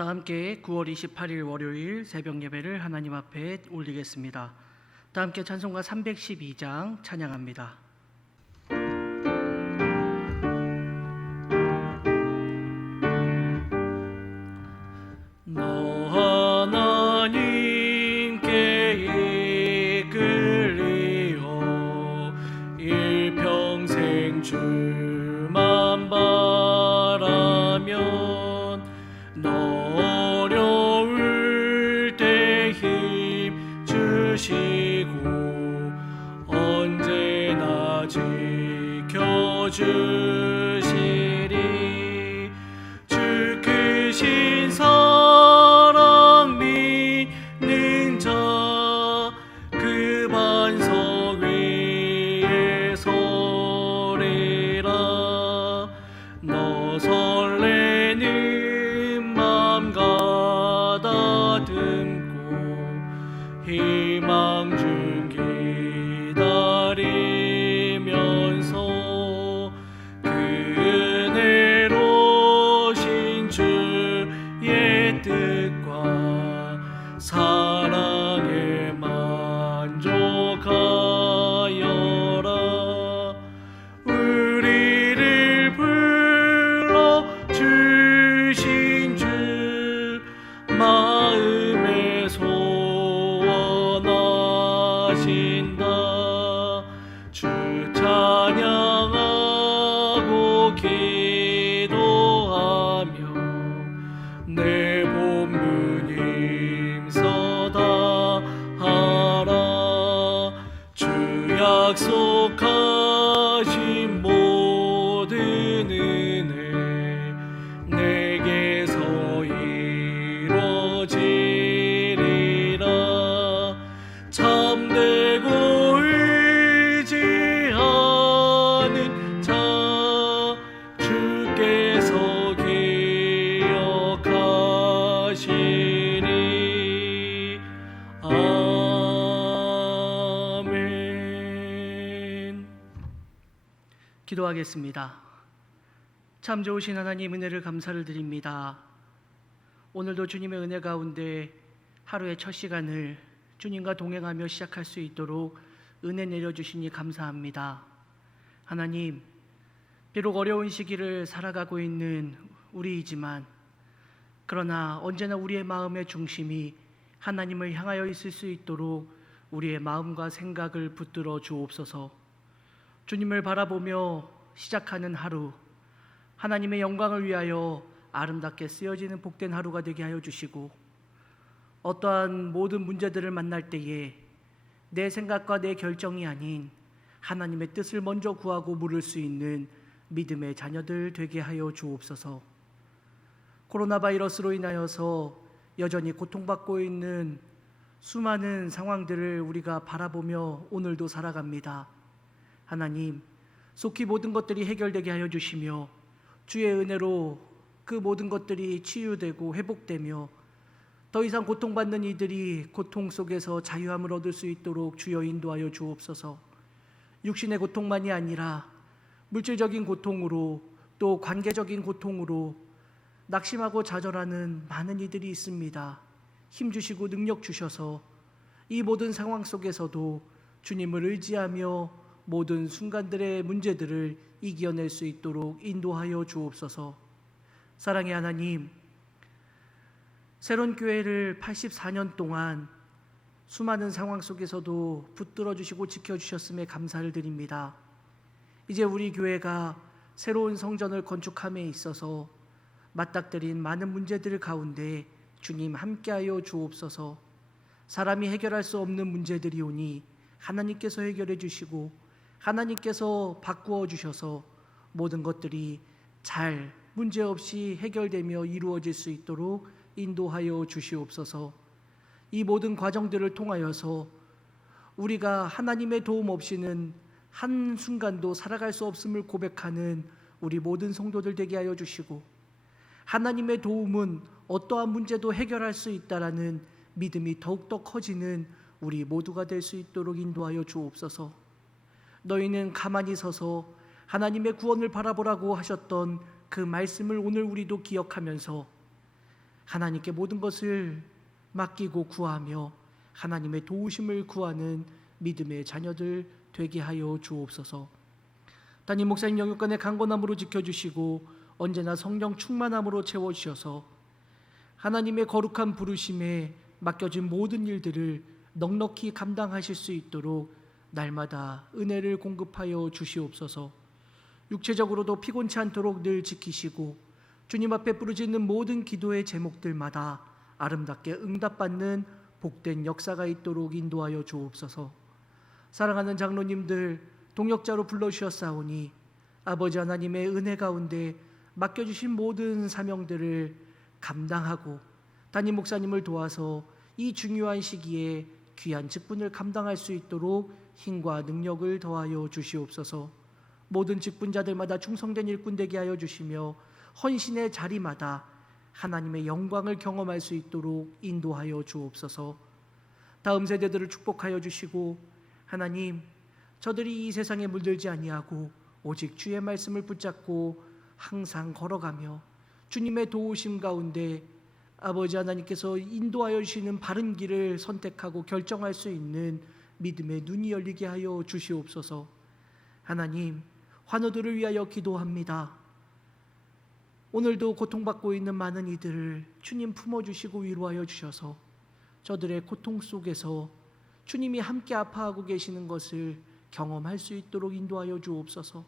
다 함께 9월 28일 월요일 새벽 예배를 하나님 앞에 올리겠습니다. 다 함께 찬송가 312장 찬양합니다. 너 하나님께 이끌리어 일평생 주만 바라면 너 어려울 때 힘 주시고 언제나 지켜주시리. 주 크신 사랑 믿는 자 그 반석 위에 서리라. 너 설레는 맘 가다듬고 희망 중 기다리면서 그 은혜로신 주의 뜻과 사랑에 만족하여라. 우리를 불러주신 주 마음에 소원하신다. 주 찬양하고 기도하며 내 본분 힘써 다하라. 주 약속하신 모든 은혜 내게서 이루어지리라. 참되고 의지하는 자 주께서 기억하시리. 아멘. 기도하겠습니다. 참 좋으신 하나님, 은혜를 감사를 드립니다. 오늘도 주님의 은혜 가운데 하루의 첫 시간을 주님과 동행하며 시작할 수 있도록 은혜 내려주시니 감사합니다. 하나님, 비록 어려운 시기를 살아가고 있는 우리이지만 그러나 언제나 우리의 마음의 중심이 하나님을 향하여 있을 수 있도록 우리의 마음과 생각을 붙들어 주옵소서. 주님을 바라보며 시작하는 하루, 하나님의 영광을 위하여 아름답게 쓰여지는 복된 하루가 되게 하여 주시고, 어떠한 모든 문제들을 만날 때에 내 생각과 내 결정이 아닌 하나님의 뜻을 먼저 구하고 물을 수 있는 믿음의 자녀들 되게 하여 주옵소서. 코로나 바이러스로 인하여서 여전히 고통받고 있는 수많은 상황들을 우리가 바라보며 오늘도 살아갑니다. 하나님, 속히 모든 것들이 해결되게 하여 주시며 주의 은혜로 그 모든 것들이 치유되고 회복되며 더 이상 고통받는 이들이 고통 속에서 자유함을 얻을 수 있도록 주여 인도하여 주옵소서. 육신의 고통만이 아니라 물질적인 고통으로 또 관계적인 고통으로 낙심하고 좌절하는 많은 이들이 있습니다. 힘주시고 능력 주셔서 이 모든 상황 속에서도 주님을 의지하며 모든 순간들의 문제들을 이겨낼 수 있도록 인도하여 주옵소서. 사랑의 하나님, 새로운 교회를 84년 동안 수많은 상황 속에서도 붙들어 주시고 지켜주셨음에 감사를 드립니다. 이제 우리 교회가 새로운 성전을 건축함에 있어서 맞닥뜨린 많은 문제들 가운데 주님 함께하여 주옵소서. 사람이 해결할 수 없는 문제들이 오니 하나님께서 해결해 주시고 하나님께서 바꾸어 주셔서 모든 것들이 잘 문제없이 해결되며 이루어질 수 있도록 인도하여 주시옵소서. 이 모든 과정들을 통하여서 우리가 하나님의 도움 없이는 한순간도 살아갈 수 없음을 고백하는 우리 모든 성도들 되게 하여 주시고, 하나님의 도움은 어떠한 문제도 해결할 수 있다라는 믿음이 더욱더 커지는 우리 모두가 될 수 있도록 인도하여 주옵소서. 너희는 가만히 서서 하나님의 구원을 바라보라고 하셨던 그 말씀을 오늘 우리도 기억하면서 하나님께 모든 것을 맡기고 구하며 하나님의 도우심을 구하는 믿음의 자녀들 되게 하여 주옵소서. 담임 목사님 영육간의 강건함으로 지켜주시고 언제나 성령 충만함으로 채워주셔서 하나님의 거룩한 부르심에 맡겨진 모든 일들을 넉넉히 감당하실 수 있도록 날마다 은혜를 공급하여 주시옵소서. 육체적으로도 피곤치 않도록 늘 지키시고 주님 앞에 부르짖는 모든 기도의 제목들마다 아름답게 응답받는 복된 역사가 있도록 인도하여 주옵소서. 사랑하는 장로님들 동역자로 불러주셨사오니 아버지 하나님의 은혜 가운데 맡겨주신 모든 사명들을 감당하고 담임 목사님을 도와서 이 중요한 시기에 귀한 직분을 감당할 수 있도록 힘과 능력을 더하여 주시옵소서. 모든 직분자들마다 충성된 일꾼 되게 하여 주시며 헌신의 자리마다 하나님의 영광을 경험할 수 있도록 인도하여 주옵소서. 다음 세대들을 축복하여 주시고 하나님, 저들이 이 세상에 물들지 아니하고 오직 주의 말씀을 붙잡고 항상 걸어가며 주님의 도우심 가운데 아버지 하나님께서 인도하여 주시는 바른 길을 선택하고 결정할 수 있는 믿음의 눈이 열리게 하여 주시옵소서. 하나님, 환우들을 위하여 기도합니다. 오늘도 고통받고 있는 많은 이들을 주님 품어주시고 위로하여 주셔서 저들의 고통 속에서 주님이 함께 아파하고 계시는 것을 경험할 수 있도록 인도하여 주옵소서.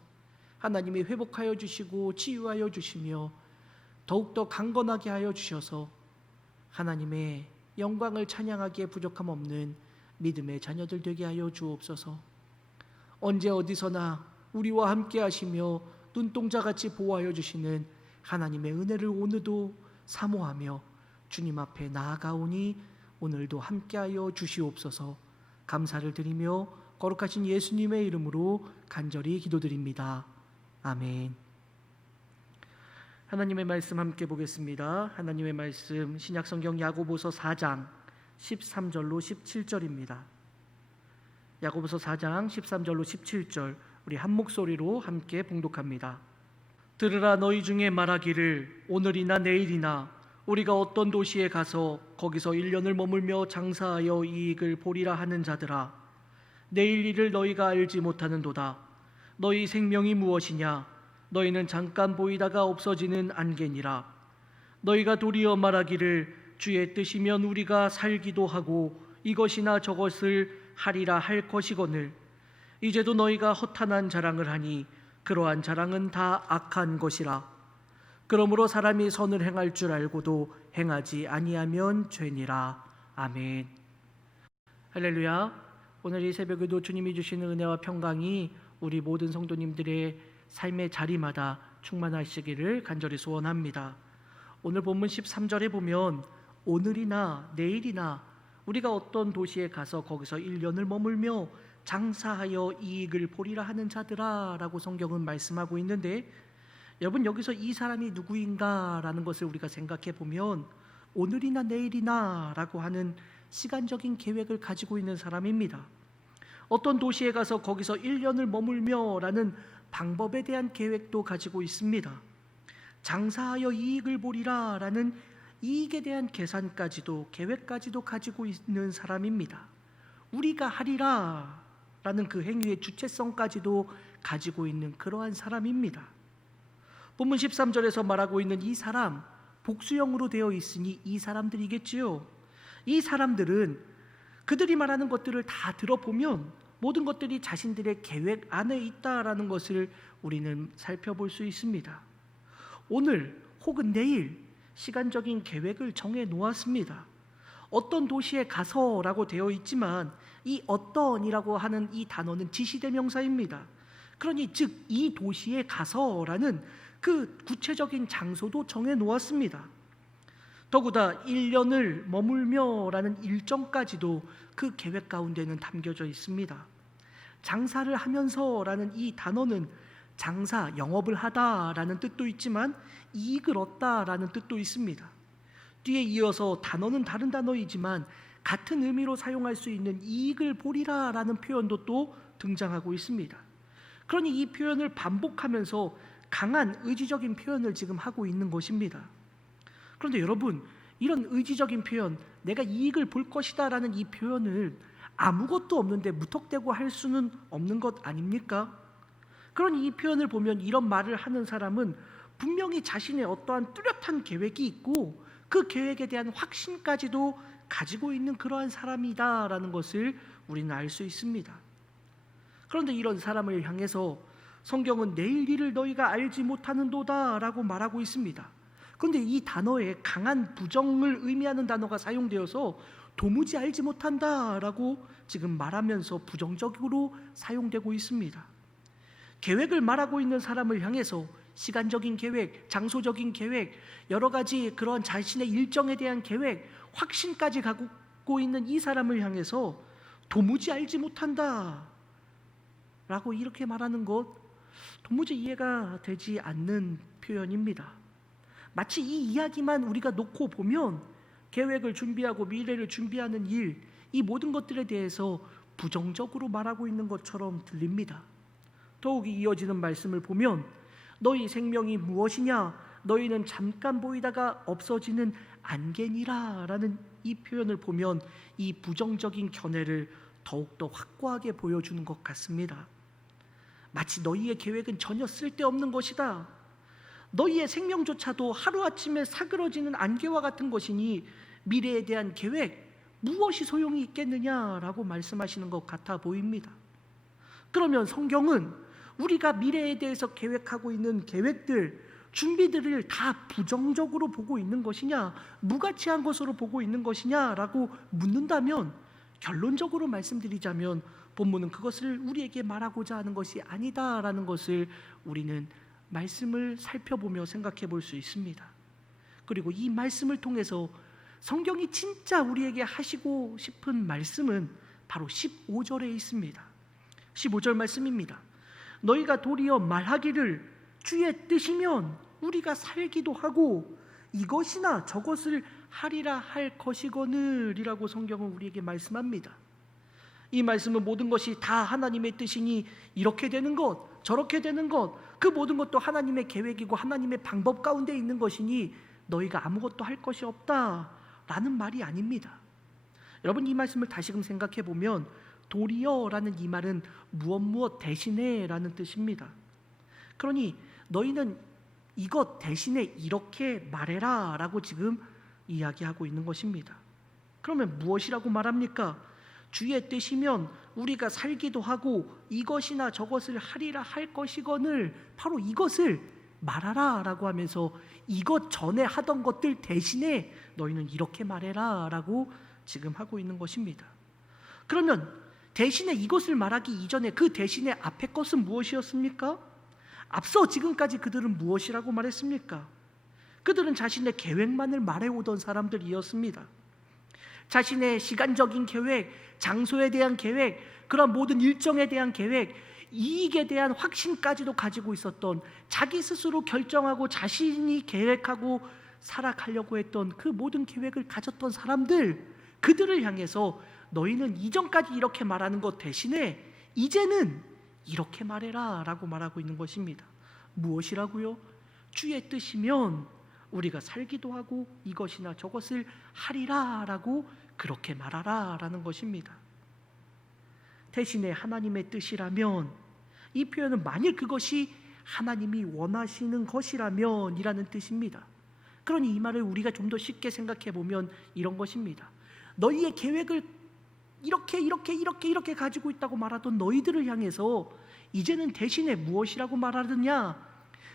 하나님이 회복하여 주시고 치유하여 주시며 더욱더 강건하게 하여 주셔서 하나님의 영광을 찬양하기에 부족함 없는 믿음의 자녀들 되게 하여 주옵소서. 언제 어디서나 우리와 함께 하시며 눈동자같이 보호하여 주시는 하나님의 은혜를 오늘도 사모하며 주님 앞에 나아가오니 오늘도 함께하여 주시옵소서. 감사를 드리며 거룩하신 예수님의 이름으로 간절히 기도드립니다. 아멘. 하나님의 말씀 함께 보겠습니다. 하나님의 말씀 신약성경 야고보서 4장 13절로 17절입니다. 야고보서 4장 13절로 17절 우리 한 목소리로 함께 봉독합니다. 들으라, 너희 중에 말하기를 오늘이나 내일이나 우리가 어떤 도시에 가서 거기서 1년을 머물며 장사하여 이익을 보리라 하는 자들아, 내일 일을 너희가 알지 못하는도다. 너희 생명이 무엇이냐? 너희는 잠깐 보이다가 없어지는 안개니라. 너희가 도리어 말하기를 주의 뜻이면 우리가 살기도 하고 이것이나 저것을 하리라 할 것이거늘 이제도 너희가 허탄한 자랑을 하니 그러한 자랑은 다 악한 것이라. 그러므로 사람이 선을 행할 줄 알고도 행하지 아니하면 죄니라. 아멘. 할렐루야. 오늘 이 새벽에도 주님이 주시는 은혜와 평강이 우리 모든 성도님들의 삶의 자리마다 충만하시기를 간절히 소원합니다. 오늘 본문 13절에 보면 오늘이나 내일이나 우리가 어떤 도시에 가서 거기서 1년을 머물며 장사하여 이익을 보리라 하는 자들아 라고 성경은 말씀하고 있는데, 여러분 여기서 이 사람이 누구인가 라는 것을 우리가 생각해 보면 오늘이나 내일이나 라고 하는 시간적인 계획을 가지고 있는 사람입니다. 어떤 도시에 가서 거기서 1년을 머물며 라는 방법에 대한 계획도 가지고 있습니다. 장사하여 이익을 보리라 라는 이익에 대한 계산까지도 계획까지도 가지고 있는 사람입니다. 우리가 하리라 라는 그 행위의 주체성까지도 가지고 있는 그러한 사람입니다. 본문 13절에서 말하고 있는 이 사람, 복수형으로 되어 있으니 이 사람들이겠지요. 이 사람들은 그들이 말하는 것들을 다 들어보면 모든 것들이 자신들의 계획 안에 있다라는 것을 우리는 살펴볼 수 있습니다. 오늘 혹은 내일 시간적인 계획을 정해 놓았습니다. 어떤 도시에 가서라고 되어 있지만 이 어떤이라고 하는 이 단어는 지시대명사입니다. 그러니 즉 이 도시에 가서라는 그 구체적인 장소도 정해 놓았습니다. 더구나 1년을 머물며라는 일정까지도 그 계획 가운데는 담겨져 있습니다. 장사를 하면서라는 이 단어는 장사, 영업을 하다라는 뜻도 있지만 이익을 얻다라는 뜻도 있습니다. 뒤에 이어서 단어는 다른 단어이지만 같은 의미로 사용할 수 있는 이익을 보리라라는 표현도 또 등장하고 있습니다. 그러니 이 표현을 반복하면서 강한 의지적인 표현을 지금 하고 있는 것입니다. 그런데 여러분, 이런 의지적인 표현, 내가 이익을 볼 것이다 라는 이 표현을 아무것도 없는데 무턱대고 할 수는 없는 것 아닙니까? 그러니 이 표현을 보면 이런 말을 하는 사람은 분명히 자신의 어떠한 뚜렷한 계획이 있고 그 계획에 대한 확신까지도 가지고 있는 그러한 사람이다라는 것을 우리는 알 수 있습니다. 그런데 이런 사람을 향해서 성경은 내일 일을 너희가 알지 못하는도다 라고 말하고 있습니다. 그런데 이 단어에 강한 부정을 의미하는 단어가 사용되어서 도무지 알지 못한다 라고 지금 말하면서 부정적으로 사용되고 있습니다. 계획을 말하고 있는 사람을 향해서 시간적인 계획, 장소적인 계획, 여러 가지 그런 자신의 일정에 대한 계획, 확신까지 갖고 있는 이 사람을 향해서 도무지 알지 못한다 라고 이렇게 말하는 것 도무지 이해가 되지 않는 표현입니다. 마치 이 이야기만 우리가 놓고 보면 계획을 준비하고 미래를 준비하는 일, 이 모든 것들에 대해서 부정적으로 말하고 있는 것처럼 들립니다. 더욱이 이어지는 말씀을 보면 너희 생명이 무엇이냐? 너희는 잠깐 보이다가 없어지는 안개니라 라는 이 표현을 보면 이 부정적인 견해를 더욱더 확고하게 보여주는 것 같습니다. 마치 너희의 계획은 전혀 쓸데없는 것이다. 너희의 생명조차도 하루아침에 사그러지는 안개와 같은 것이니 미래에 대한 계획 무엇이 소용이 있겠느냐라고 말씀하시는 것 같아 보입니다. 그러면 성경은 우리가 미래에 대해서 계획하고 있는 계획들, 준비들을 다 부정적으로 보고 있는 것이냐, 무가치한 것으로 보고 있는 것이냐라고 묻는다면 결론적으로 말씀드리자면 본문은 그것을 우리에게 말하고자 하는 것이 아니다라는 것을 우리는 말씀을 살펴보며 생각해 볼 수 있습니다. 그리고 이 말씀을 통해서 성경이 진짜 우리에게 하시고 싶은 말씀은 바로 15절에 있습니다. 15절 말씀입니다. 너희가 도리어 말하기를 주의 뜻이면 우리가 살기도 하고 이것이나 저것을 하리라 할 것이거늘이라고 성경은 우리에게 말씀합니다. 이 말씀은 모든 것이 다 하나님의 뜻이니 이렇게 되는 것, 저렇게 되는 것, 그 모든 것도 하나님의 계획이고 하나님의 방법 가운데 있는 것이니 너희가 아무것도 할 것이 없다라는 말이 아닙니다. 여러분 이 말씀을 다시금 생각해 보면 도리어라는 이 말은 무엇 대신에라는 뜻입니다. 그러니 너희는 이것 대신에 이렇게 말해라 라고 지금 이야기하고 있는 것입니다. 그러면 무엇이라고 말합니까? 주의 뜻이면 우리가 살기도 하고 이것이나 저것을 하리라 할 것이거늘 바로 이것을 말하라 라고 하면서 이것 전에 하던 것들 대신에 너희는 이렇게 말해라 라고 지금 하고 있는 것입니다. 그러면 대신에 이것을 말하기 이전에 그 대신에 앞에 것은 무엇이었습니까? 앞서 지금까지 그들은 무엇이라고 말했습니까? 그들은 자신의 계획만을 말해오던 사람들이었습니다. 자신의 시간적인 계획, 장소에 대한 계획, 그런 모든 일정에 대한 계획, 이익에 대한 확신까지도 가지고 있었던 자기 스스로 결정하고 자신이 계획하고 살아가려고 했던 그 모든 계획을 가졌던 사람들, 그들을 향해서 너희는 이전까지 이렇게 말하는 것 대신에 이제는 이렇게 말해라 라고 말하고 있는 것입니다. 무엇이라고요? 주의 뜻이면 우리가 살기도 하고 이것이나 저것을 하리라 라고 그렇게 말하라 라는 것입니다. 대신에 하나님의 뜻이라면, 이 표현은 만일 그것이 하나님이 원하시는 것이라면 이라는 뜻입니다. 그러니 이 말을 우리가 좀 더 쉽게 생각해 보면 이런 것입니다. 너희의 계획을 이렇게 가지고 있다고 말하던 너희들을 향해서 이제는 대신에 무엇이라고 말하느냐?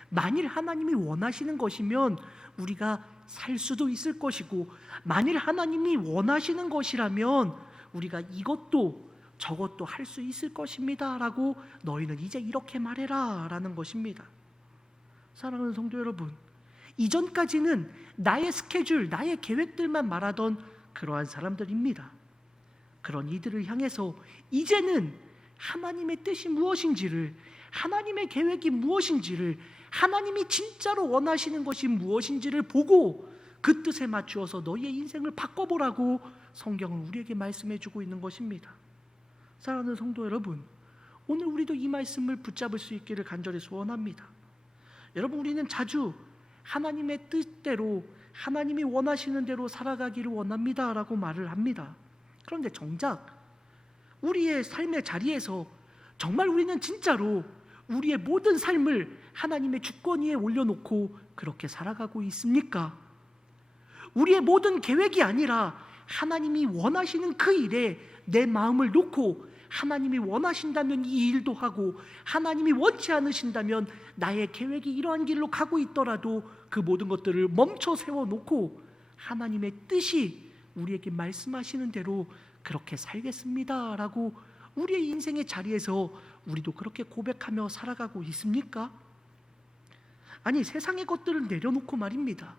만일 하나님이 원하시는 것이면 우리가 살 수도 있을 것이고, 만일 하나님이 원하시는 것이라면 우리가 이것도 저것도 할 수 있을 것입니다 라고 너희는 이제 이렇게 말해라 라는 것입니다. 사랑하는 성도 여러분, 이전까지는 나의 스케줄, 나의 계획들만 말하던 그러한 사람들입니다. 그런 이들을 향해서 이제는 하나님의 뜻이 무엇인지를, 하나님의 계획이 무엇인지를, 하나님이 진짜로 원하시는 것이 무엇인지를 보고 그 뜻에 맞추어서 너희의 인생을 바꿔보라고 성경은 우리에게 말씀해주고 있는 것입니다. 사랑하는 성도 여러분, 오늘 우리도 이 말씀을 붙잡을 수 있기를 간절히 소원합니다. 여러분, 우리는 자주 하나님의 뜻대로, 하나님이 원하시는 대로 살아가기를 원합니다 라고 말을 합니다. 그런데 정작 우리의 삶의 자리에서 정말 우리는 진짜로 우리의 모든 삶을 하나님의 주권 위에 올려놓고 그렇게 살아가고 있습니까? 우리의 모든 계획이 아니라 하나님이 원하시는 그 일에 내 마음을 놓고 하나님이 원하신다면 이 일도 하고 하나님이 원치 않으신다면 나의 계획이 이러한 길로 가고 있더라도 그 모든 것들을 멈춰 세워놓고 하나님의 뜻이 우리에게 말씀하시는 대로 그렇게 살겠습니다 라고 우리의 인생의 자리에서 우리도 그렇게 고백하며 살아가고 있습니까? 아니, 세상의 것들을 내려놓고 말입니다.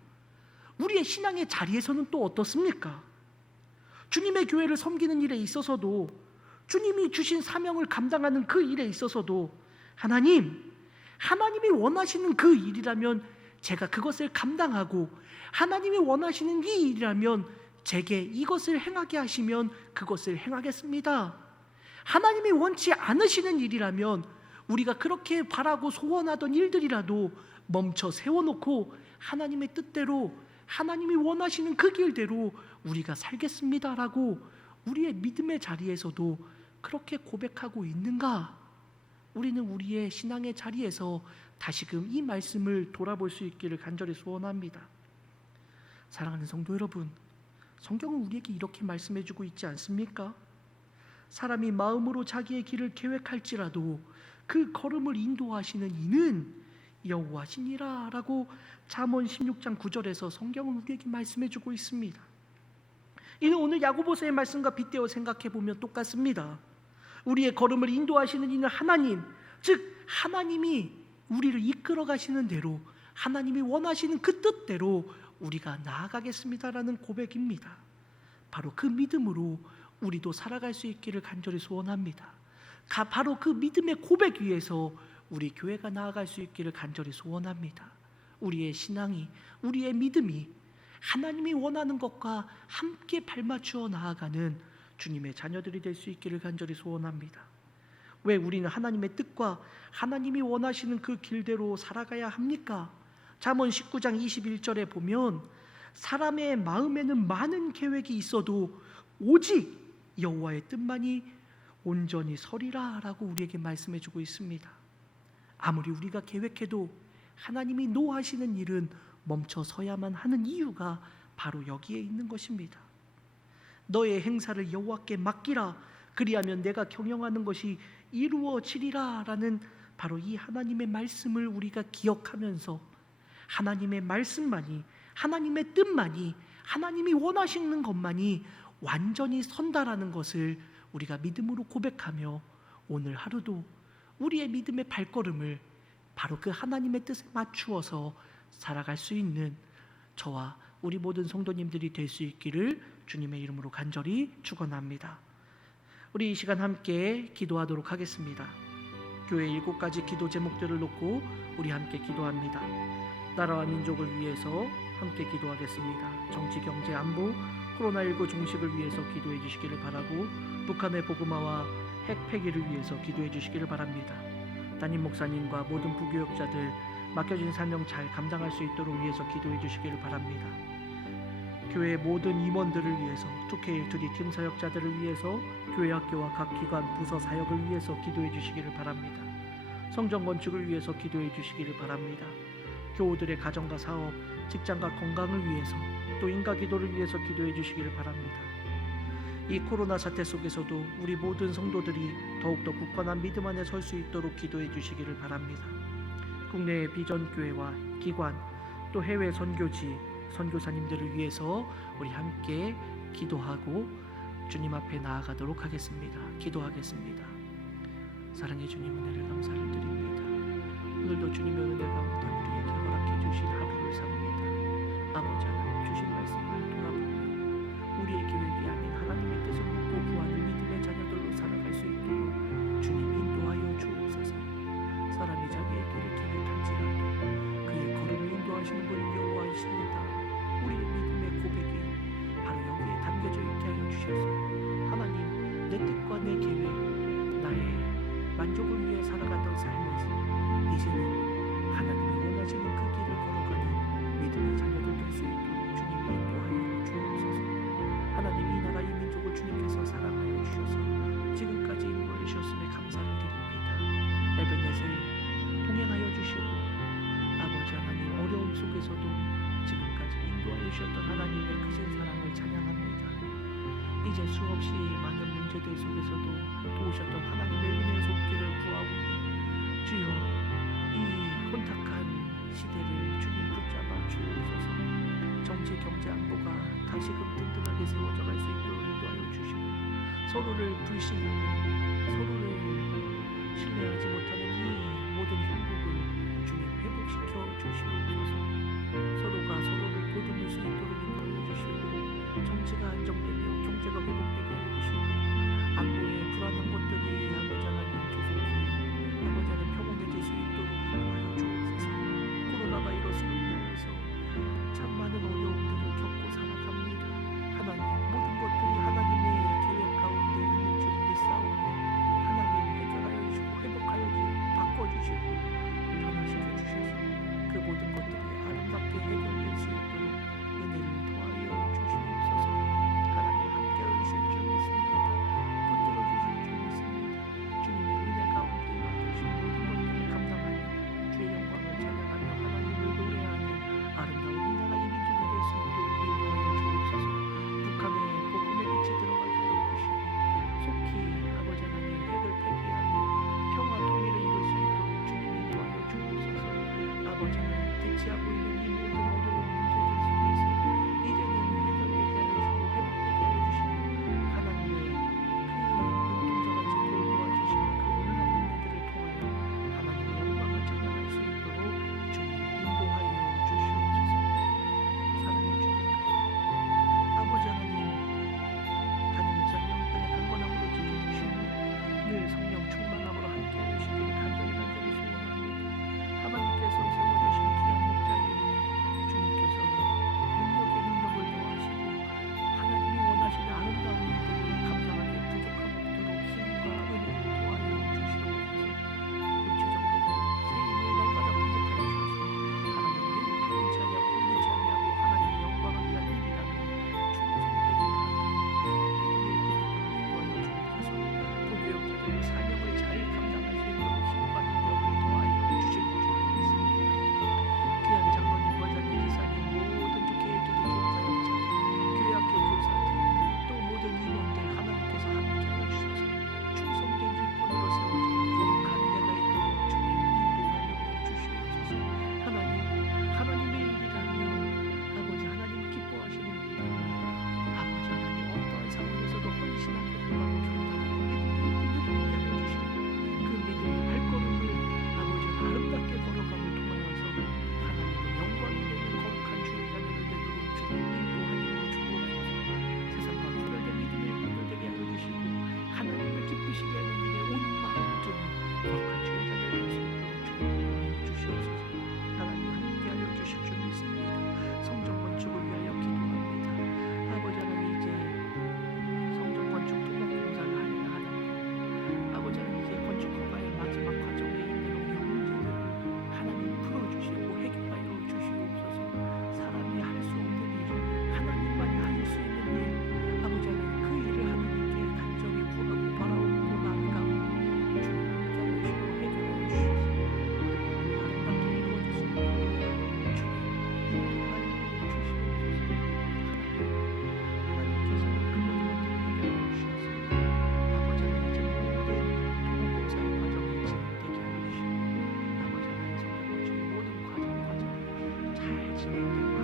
우리의 신앙의 자리에서는 또 어떻습니까? 주님의 교회를 섬기는 일에 있어서도, 주님이 주신 사명을 감당하는 그 일에 있어서도 하나님이 원하시는 그 일이라면 제가 그것을 감당하고, 하나님이 원하시는 이 일이라면 제게 이것을 행하게 하시면 그것을 행하겠습니다. 하나님이 원치 않으시는 일이라면 우리가 그렇게 바라고 소원하던 일들이라도 멈춰 세워놓고 하나님의 뜻대로, 하나님이 원하시는 그 길대로 우리가 살겠습니다라고 우리의 믿음의 자리에서도 그렇게 고백하고 있는가? 우리는 우리의 신앙의 자리에서 다시금 이 말씀을 돌아볼 수 있기를 간절히 소원합니다. 사랑하는 성도 여러분, 성경은 우리에게 이렇게 말씀해주고 있지 않습니까? 사람이 마음으로 자기의 길을 계획할지라도 그 걸음을 인도하시는 이는 여호와시니라 라고 잠언 16장 9절에서 성경은 우리에게 말씀해주고 있습니다. 이는 오늘 야고보서의 말씀과 빗대어 생각해보면 똑같습니다. 우리의 걸음을 인도하시는 이는 하나님, 즉 하나님이 우리를 이끌어 가시는 대로, 하나님이 원하시는 그 뜻대로 우리가 나아가겠습니다라는 고백입니다. 바로 그 믿음으로 우리도 살아갈 수 있기를 간절히 소원합니다. 바로 그 믿음의 고백 위에서 우리 교회가 나아갈 수 있기를 간절히 소원합니다. 우리의 신앙이, 우리의 믿음이 하나님이 원하는 것과 함께 발맞추어 나아가는 주님의 자녀들이 될 수 있기를 간절히 소원합니다. 왜 우리는 하나님의 뜻과 하나님이 원하시는 그 길대로 살아가야 합니까? 잠언 19장 21절에 보면 사람의 마음에는 많은 계획이 있어도 오직 여호와의 뜻만이 온전히 서리라 라고 우리에게 말씀해주고 있습니다. 아무리 우리가 계획해도 하나님이 노하시는 일은 멈춰 서야만 하는 이유가 바로 여기에 있는 것입니다. 너의 행사를 여호와께 맡기라, 그리하면 내가 경영하는 것이 이루어지리라 라는 바로 이 하나님의 말씀을 우리가 기억하면서 하나님의 말씀만이, 하나님의 뜻만이, 하나님이 원하시는 것만이 완전히 선다라는 것을 우리가 믿음으로 고백하며 오늘 하루도 우리의 믿음의 발걸음을 바로 그 하나님의 뜻에 맞추어서 살아갈 수 있는 저와 우리 모든 성도님들이 될 수 있기를 주님의 이름으로 간절히 축원합니다. 우리 이 시간 함께 기도하도록 하겠습니다. 교회 7가지 기도 제목들을 놓고 우리 함께 기도합니다. 나라와 민족을 위해서 함께 기도하겠습니다. 정치, 경제, 안보, 코로나19 종식을 위해서 기도해 주시기를 바라고, 북한의 복음화와 핵 폐기를 위해서 기도해 주시기를 바랍니다. 담임 목사님과 모든 부교역자들 맡겨진 사명 잘 감당할 수 있도록 위해서 기도해 주시기를 바랍니다. 교회의 모든 임원들을 위해서, 투케일 투디 팀 사역자들을 위해서, 교회 학교와 각 기관 부서 사역을 위해서 기도해 주시기를 바랍니다. 성전 건축을 위해서 기도해 주시기를 바랍니다. 교우들의 가정과 사업, 직장과 건강을 위해서, 또 인가 기도를 위해서 기도해 주시기를 바랍니다. 이 코로나 사태 속에서도 우리 모든 성도들이 더욱더 굳건한 믿음 안에 설 수 있도록 기도해 주시기를 바랍니다. 국내의 비전교회와 기관, 또 해외 선교지, 선교사님들을 위해서 우리 함께 기도하고 주님 앞에 나아가도록 하겠습니다. 기도하겠습니다. 사랑의 주님, 은혜를 감사를 드립니다. 오늘도 주님의 은혜 가운데 우리에게 허락해 주신 하루를 삽니다. 아버지 하나님 주신 말씀을 돌아보며 우리의 계획이 아닌 하나님의 뜻을 묻고 구하는 믿음의 자녀들로 살아갈 수 있도록 주님 인도하여 주옵소서. 사람이 자기의 길을 계획할지라도 그의 걸음을 인도하시는 분은 여호와이십니다. 우리의 믿음의 고백이 바로 여기에 담겨져 있게 하여 주셔서 하나님, 내 뜻과 내 계획, 나의 만족을 위해 살아가던 삶에서 이제는 하나님이 원하시는 그 길을 걸어가는 믿음의 자녀들 될 수 있도록 속에서도 지금까지 인도하여 주셨던 하나님의 크신 사랑을 찬양합니다. 이제 수없이 많은 문제들 속에서도 도우셨던 하나님의 은혜의 손길을 구하오니 주여 이 혼탁한 시대를 주님 붙잡아 주옵소서. 정치 경제 안보가 다시금 든든하게 세워져 갈 수 있도록 인도하여 주시고 서로를 불신하는 서로를 신뢰하지 못하는 이 모든 형국을 주님 회복시켜 주시옵소서. 서로가 서로를 보듬을 수 있도록 인도하여 주시고 정치가 안정되며 경제가 회복되게 하여 주시고 안보에 불안한 것들이 아버지 하나님 조속히 아버지 하나님 평온해질 수 있도록 인도하여 주옵소서. 코로나 바이러스로 인하여서 참 많은 어려움들을 겪고 살아갑니다. 하나님 모든 것들이 하나님의 계획 가운데 있는 줄 믿사오니 하나님 해결하여 주시고 회복하여 바꿔주시고 변화시켜 주셔서 그 모든 것들이 아름답게 해결될 수 있도록 은혜를 더하여 주시옵소서. 하나님 함께하여 주실 줄 믿습니다. 붙들어 주실 줄 믿습니다. 주님의 은혜 가운데 맡겨주신 모든 것들을 감당하며 주의 영광을 찬양하며 하나님을 노래하는 아름다운 이 나라 이 민족이 될 수 있도록 인도하여 주옵소서. 북한의 복음의 빛이 들어가게 하여 주시고 속히 아버지 하나님 핵을 폐기하며 평화 통일을 이룰 수 있도록 주님 인도하여 주옵소서. 아버지 하나님 대치하고 있는 이 모든 어려운 문제들 속에서 이제는 해결되게 하여 주시고 회복되게 하여 주시고 하나님의 그 눈동자같이 도와주시는 그 놀라운 은혜들을 통하여 하나님의 영광을 찬양할 수 있도록 주님 인도하여 주시옵소서. 사랑의 주님 아버지 하나님 담임 목사님 영권의 강건함으로 지켜주시고 늘 성령 충만함으로 함께하여 주시기를 간절히 소원합니다. 하나님께서 세워주신 귀한 목자이니 주님께서 능력에 능력을 더하시고 하나님이 원하시는 아름다운 일들을 감당하기 부족함 없도록 힘과 은혜를 더하여 주시옵소서. 육체적으로도 새 힘을 날마다 공급하여 주셔서 하나님 매우 편치 아니하고 힘들지 아니하고 하나님의 영광을 위한 일이라면 충성되게 하나님 믿음을 인도하여 주옵소서. 부교역자들의 사명을 잘 감당할 수 있도록 힘과 능력을 더하여 주실 줄 믿습니다. 귀한 장로님, 권사님, 기사님, 모든 교회들이 교사역자들, 교회학교 교사들, 또 모든 임원들 하나님께서 함께하여 주셔서 충성된 일꾼으로 세워져 거룩한 은혜가 있도록 주님 인도하여 주시옵소서. 하나님, 하나님의 일이라면 아버지 하나님 기뻐하시는 일이라 아버지 하나님 어떠한 상황에서도 헌신하게 하고 결단하고 믿음의 일꾼들이 되게 하여 주시고 그 믿음의 발걸음을 아버지 아름답게 걸어감을 통하여서 하나님의 영광이 되는 거룩한 주의 자녀들 되도록 주님 인도하여 주옵소서. 세상과 구별된 믿음의 일꾼들 되게 하여 주시고 하나님을 기쁘시게 하는 일에 온 마음 주님 거룩한 주의 자녀들 될 수 있도록 주님 인도하여 주시옵소서. 하나님 함께하여 주실 줄 믿습니다. 성전 건축을 위하여 기도합니다. 아버지 하나님 이제 성전 건축 토목 공사를 하려야 하는데 아버지 하나님 이제 건축 허가의 마지막 과정에 있는 어려운 문제들을 하나님 풀어주시고 해결하여 주시옵소서. 사람이 할 수 없는 일 하나님만이 하실 수 있는 일 아버지 하나님 그 일을 하나님께 간절히 구하고 바라오고 난 가운데 주님 함께하여 주시고 해결하여 주셔서 아름답게 이루어질 수 있도록 주님 인도하여 주시옵소서. 하나님께서 그 모든 것들을 해결하여 주셔서 아버지 하나님 이제 모든 도목공사의 과정이 진행되게 하여 주시고 아버지 하나님 성령 건축의 모든 과정이 잘 진행되고